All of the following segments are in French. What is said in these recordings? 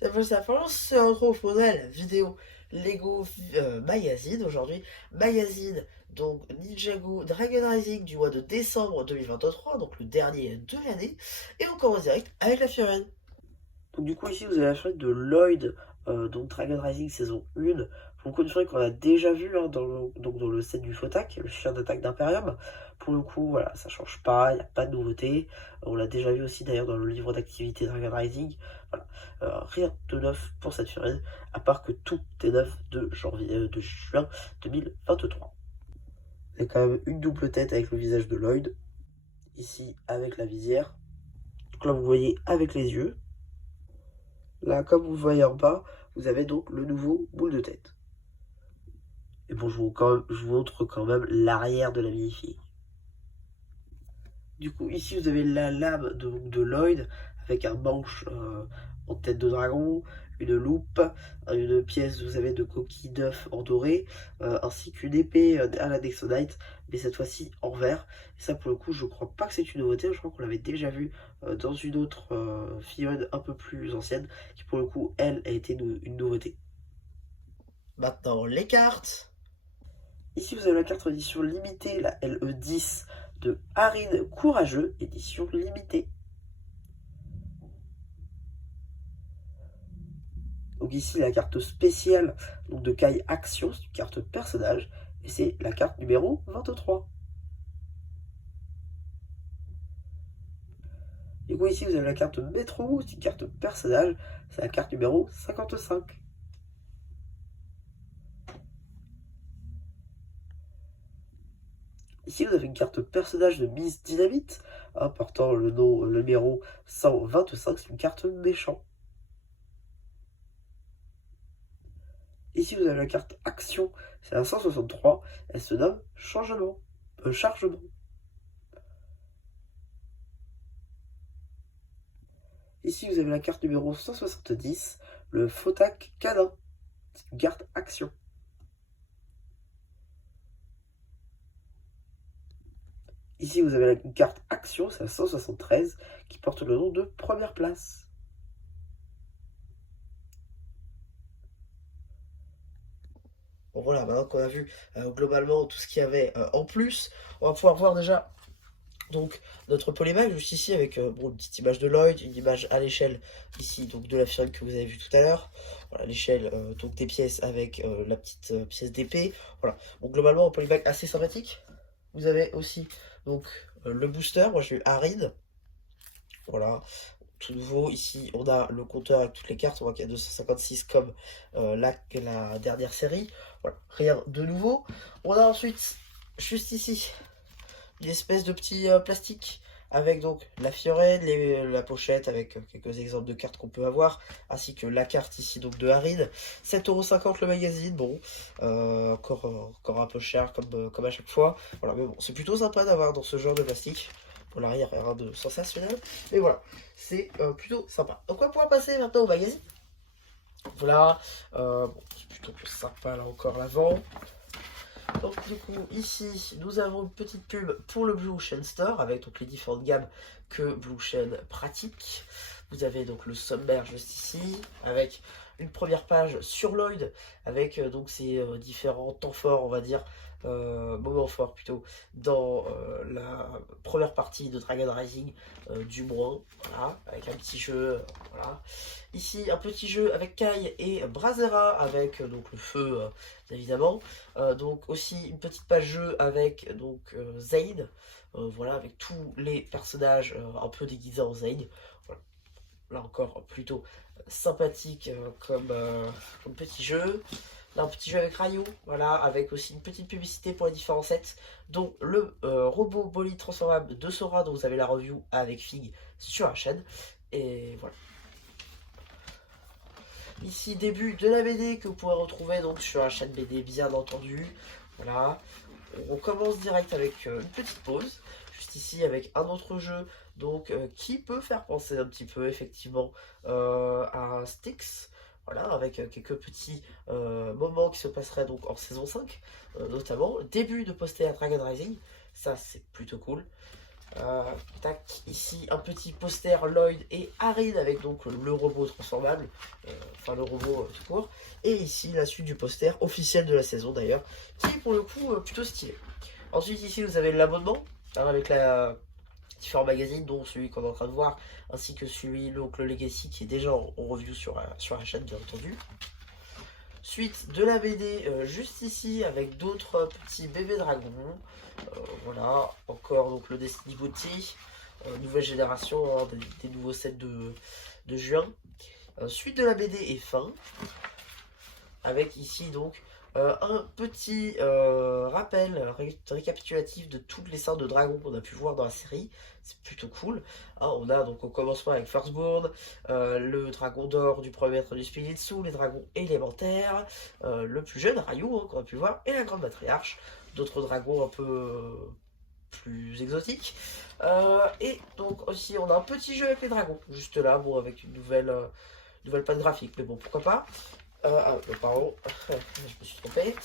Ça fait sa France, c'est retrouve la vidéo Lego Magazine. Aujourd'hui, Magazine, donc Ninjago Dragon Rising du mois de décembre 2023, donc le dernier de l'année. Et on commence direct avec la Fiorine. Donc du coup ici vous avez la fenêtre de Lloyd, donc Dragon Rising saison 1. Pour le coup une série qu'on a déjà vu hein, dans le set du Fotak, le chien d'attaque d'Imperium. Pour le coup voilà, ça change pas, il n'y a pas de nouveauté. On l'a déjà vu aussi d'ailleurs dans le livre d'activité Dragon Rising. Voilà. Rien de neuf pour cette figurine, à part que tout est neuf de juin 2023. Il y a quand même une double tête avec le visage de Lloyd, ici avec la visière. Donc là vous voyez avec les yeux. Là, comme vous le voyez en bas, vous avez donc le nouveau boule de tête. Et bon, je vous montre quand même l'arrière de la minifig. Du coup, ici, vous avez la lame de Lloyd avec un manche en tête de dragon, une loupe, une pièce, vous avez, de coquille d'œuf en doré, ainsi qu'une épée à la Nexonite, mais cette fois-ci en vert. Et ça, pour le coup, je crois pas que c'est une nouveauté, je crois qu'on l'avait déjà vu dans une autre figurine un peu plus ancienne, qui pour le coup, elle, a été une nouveauté. Maintenant, les cartes. Ici, vous avez la carte édition limitée, la LE10 de Harin Courageux, édition limitée. Donc ici, la carte spéciale donc de Kai Action, c'est une carte personnage, et c'est la carte numéro 23. Du coup, ici, vous avez la carte Métro, c'est une carte personnage, c'est la carte numéro 55. Ici, vous avez une carte personnage de Miss Dynamite, hein, portant le numéro 125, c'est une carte méchant. Ici, vous avez la carte Action, c'est la 163, elle se nomme Chargement. Ici, vous avez la carte numéro 170, le Fotak Canin, c'est une carte Action. Ici, vous avez une carte Action, c'est la 173, qui porte le nom de Première Place. Bon voilà, maintenant qu'on a vu globalement tout ce qu'il y avait en plus, on va pouvoir voir déjà donc notre polybag juste ici avec bon, une petite image de Lloyd, une image à l'échelle ici donc de la figurine que vous avez vu tout à l'heure. Voilà l'échelle donc des pièces avec la petite pièce d'épée. Voilà. Bon globalement un polybag assez sympathique. Vous avez aussi donc le booster. Moi j'ai eu Harid. Voilà. Tout nouveau ici on a le compteur avec toutes les cartes. On voit qu'il y a 256 comme la dernière série. Voilà. Rien de nouveau. On a ensuite juste ici une espèce de petit plastique avec donc la fiorelle, la pochette avec quelques exemples de cartes qu'on peut avoir, ainsi que la carte ici donc de Harid. 7,50€ le magazine, bon, encore un peu cher comme à chaque fois. Voilà, mais bon, c'est plutôt sympa d'avoir dans ce genre de plastique. Pour l'arrière, rien de sensationnel. Mais voilà, c'est plutôt sympa. Donc on va pouvoir passer maintenant au magazine. Voilà, bon, c'est plutôt sympa là encore l'avant. Donc du coup ici nous avons une petite pub pour le Blue Ocean Store avec donc les différentes gammes que Blue Ocean pratique. Vous avez donc le sommaire juste ici avec une première page sur Lloyd avec donc ces différents temps forts on va dire, moments forts plutôt dans la première partie de Dragon Rising du moins, voilà, avec un petit jeu, voilà. Ici un petit jeu avec Kai et Brazera avec donc le feu évidemment. Donc aussi une petite page jeu avec donc Zayn, voilà, avec tous les personnages un peu déguisés en Zayn. Voilà. Là encore plutôt sympathique comme petit jeu. Là un petit jeu avec Ryu, voilà, avec aussi une petite publicité pour les différents sets, dont le robot bolide transformable de Sora, dont vous avez la review avec Fig sur la chaîne. Et voilà. Ici, début de la BD que vous pourrez retrouver donc sur la chaîne BD, bien entendu. Voilà. On commence direct avec une petite pause. Juste ici avec un autre jeu donc qui peut faire penser un petit peu effectivement à Styx. Voilà, avec quelques petits moments qui se passeraient donc en saison 5, notamment début de poster à Dragon Rising. Ça, c'est plutôt cool. Tac, ici un petit poster Lloyd et Arin avec donc le robot transformable, enfin le robot tout court. Et ici la suite du poster officiel de la saison d'ailleurs, qui est pour le coup plutôt stylé. Ensuite ici vous avez l'abonnement, hein, avec la différents magazines, dont celui qu'on est en train de voir, ainsi que celui, donc le Legacy, qui est déjà en review sur la chaîne, bien entendu. Suite de la BD, juste ici, avec d'autres petits bébés dragons. Voilà, encore donc le Destiny Booty, nouvelle génération, hein, des nouveaux sets de juin. Suite de la BD et fin, avec ici donc un petit rappel récapitulatif de toutes les sortes de dragons qu'on a pu voir dans la série. C'est plutôt cool. Hein, on a donc au commencement avec Firstborn, le dragon d'or du premier maître du Spinitsu, les dragons élémentaires, le plus jeune, Ryu, hein, qu'on a pu voir, et la grande matriarche. D'autres dragons un peu plus exotiques. Et donc aussi on a un petit jeu avec les dragons, juste là, bon, avec une nouvelle patte graphique, mais bon, pourquoi pas. Pardon, je me suis trompé.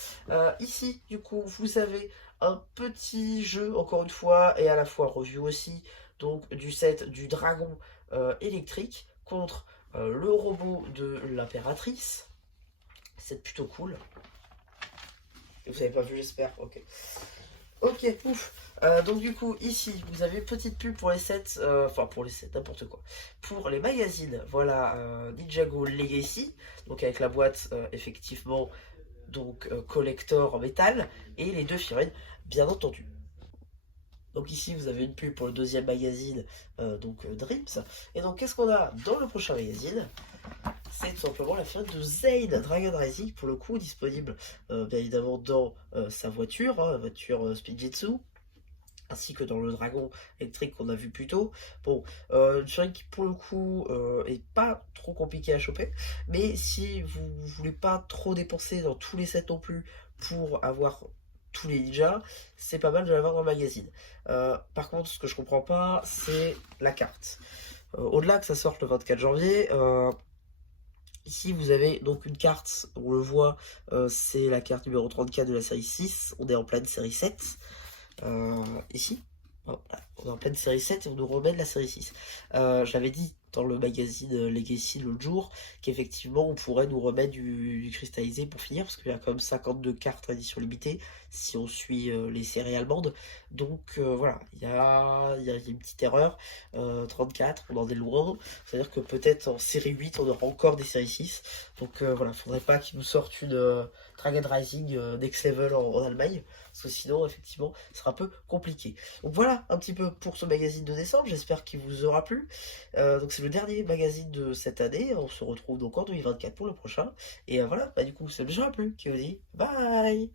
Ici, du coup, vous avez un petit jeu, encore une fois, et à la fois review aussi, donc du set du dragon électrique contre le robot de l'impératrice. C'est plutôt cool. Vous n'avez pas vu, j'espère. Ok. Ok, ouf. Donc du coup, ici, vous avez une petite pub pour les sets, enfin pour les sets, n'importe quoi. Pour les magazines, voilà, Ninjago Legacy, donc avec la boîte, effectivement, donc collector en métal, et les deux figurines, bien entendu. Donc ici, vous avez une pub pour le deuxième magazine, donc Dreams. Et donc, qu'est-ce qu'on a dans le prochain magazine? C'est tout simplement la figurine de Zane, Dragon Rising, pour le coup, disponible bien évidemment dans sa voiture, hein, voiture Spinjitzu, ainsi que dans le dragon électrique qu'on a vu plus tôt. Bon, une figurine qui pour le coup est pas trop compliquée à choper, mais si vous voulez pas trop dépenser dans tous les sets non plus pour avoir tous les ninjas, c'est pas mal de l'avoir dans le magazine. Par contre, ce que je comprends pas, c'est la carte. Au-delà que ça sorte le 24 janvier, ici vous avez donc une carte, on le voit, c'est la carte numéro 34 de la série 6, on est en pleine série 7. Ici, voilà, on est en pleine série 7 et on nous remet de la série 6. J'avais dit dans le magazine Legacy l'autre jour qu'effectivement on pourrait nous remettre du cristallisé pour finir, parce qu'il y a quand même 52 cartes à édition limitée si on suit les séries allemandes. Donc voilà, il y a une petite erreur. 34, on en est loin. C'est-à-dire que peut-être en série 8 on aura encore des séries 6. Donc voilà, faudrait pas qu'ils nous sortent une Dragon Rising Next Level en Allemagne, parce que sinon effectivement ce sera un peu compliqué. Donc voilà un petit peu pour ce magazine de décembre, j'espère qu'il vous aura plu. Donc c'est le dernier magazine de cette année, on se retrouve donc en 2024 pour le prochain. Et voilà, bah du coup c'est le jeu a plu qui vous dit bye.